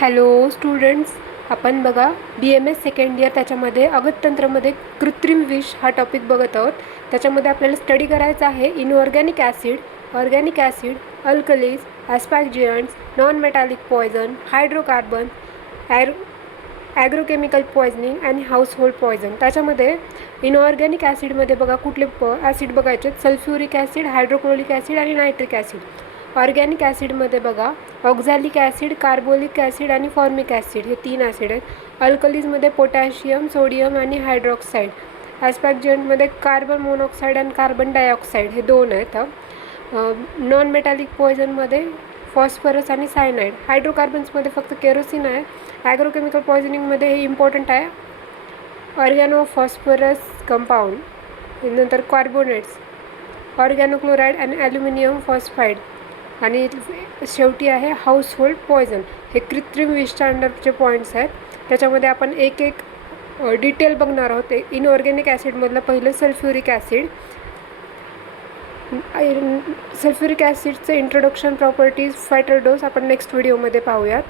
Hello students, आपण बघा BMS second year त्याच्यामध्ये अगततंत्रमध्ये कृत्रिम विष हा टॉपिक बघत आहोत. त्याच्यामध्ये आपल्याला स्टडी करायचा आहे inorganic acid, organic acid, alkalis, asphyxiants, non metallic poison, hydrocarbon, agrochemical poisoning आणि हाऊसहोल्ड पॉयझन. त्याच्यामध्ये इनऑर्गॅनिक ॲसिडमध्ये बघा कुठले ॲसिड बघायचे: सल्फ्युरिक ॲसिड, हायड्रोक्लोरिक ॲसिड आणि नायट्रिक ॲसिड. ऑर्गॅनिक ॲसिडमध्ये बघा ऑक्झॅलिक ॲसिड, कार्बोलिक ॲसिड आणि फॉर्मिक ॲसिड हे 3 ॲसिड आहेत. अल्कलीजमध्ये पोटॅशियम, सोडियम आणि हायड्रॉक्साईड. ॲस्पॅक्जियंटमध्ये कार्बन मोनॉक्साईड आणि कार्बन डायऑक्साईड हे 2 आहेत. नॉन मेटॅलिक पॉयझनमध्ये फॉस्फरस आणि सायनाईड. हायड्रोकार्बन्समध्ये फक्त केरोसिन आहे. ॲग्रोकेमिकल पॉयझनिंगमध्ये हे इम्पॉर्टंट आहे, ऑर्गॅनो फॉस्फरस कंपाऊंड. नंतर कार्बोनेट्स, ऑर्गॅनोक्लोराईड आणि ॲल्युमिनियम फॉस्फाईड. आणि शेवटी आहे हाऊसहोल्ड पॉयझन. हे कृत्रिम विषच्या अंडरचे पॉईंट्स आहेत. त्याच्यामध्ये आपण एक एक डिटेल बघणार आहोत. इनऑर्गॅनिक ॲसिडमधलं पहिलं सल्फ्युरिक ॲसिड. सल्फ्युरिक ॲसिडचं इंट्रोडक्शन, प्रॉपर्टीज, फॅटल डोस आपण नेक्स्ट व्हिडिओमध्ये पाहूयात.